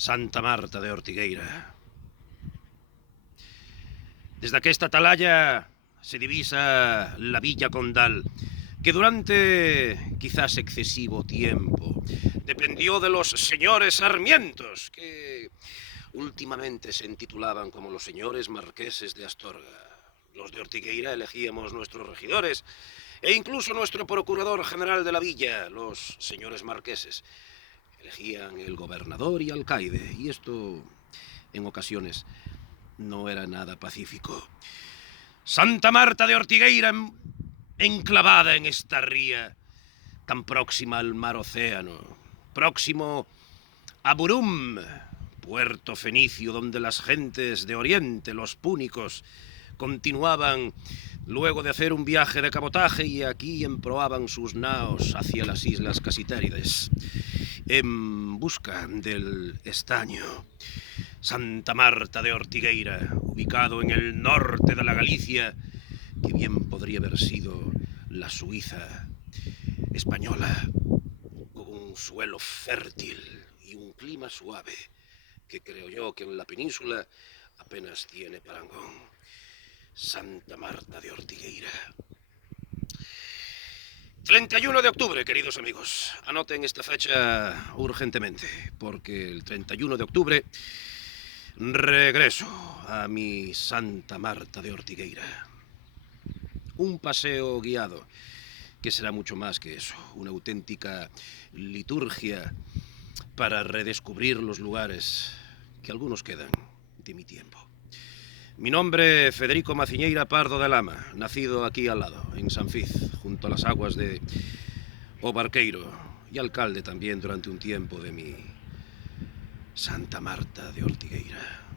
Santa Marta de Ortigueira. Desde aquesta atalaya se divisa la villa condal, que durante quizás excesivo tiempo dependió de los señores Sarmientos, que últimamente se intitulaban como los señores marqueses de Astorga. Los de Ortigueira elegíamos nuestros regidores e incluso nuestro procurador general de la villa, los señores marqueses. Elegían el gobernador y alcaide, y esto, en ocasiones, no era nada pacífico. Santa Marta de Ortigueira, enclavada en esta ría, tan próxima al mar océano, próximo a Burum, puerto fenicio donde las gentes de Oriente, los púnicos, continuaban luego de hacer un viaje de cabotaje y aquí emproaban sus naos hacia las islas Casitérides, en busca del estaño. Santa Marta de Ortigueira, ubicado en el norte de la Galicia, que bien podría haber sido la Suiza española, con un suelo fértil y un clima suave, que creo yo que en la península apenas tiene parangón. Santa Marta de Ortigueira. 31 de octubre, queridos amigos. Anoten esta fecha urgentemente, porque el 31 de octubre regreso a mi Santa Marta de Ortigueira. Un paseo guiado, que será mucho más que eso, una auténtica liturgia para redescubrir los lugares que algunos quedan de mi tiempo. Mi nombre, Federico Maciñeira Pardo de Lama, nacido aquí al lado, en Sanfiz, junto a las aguas de O Barqueiro, y alcalde también durante un tiempo de mi Santa Marta de Ortigueira.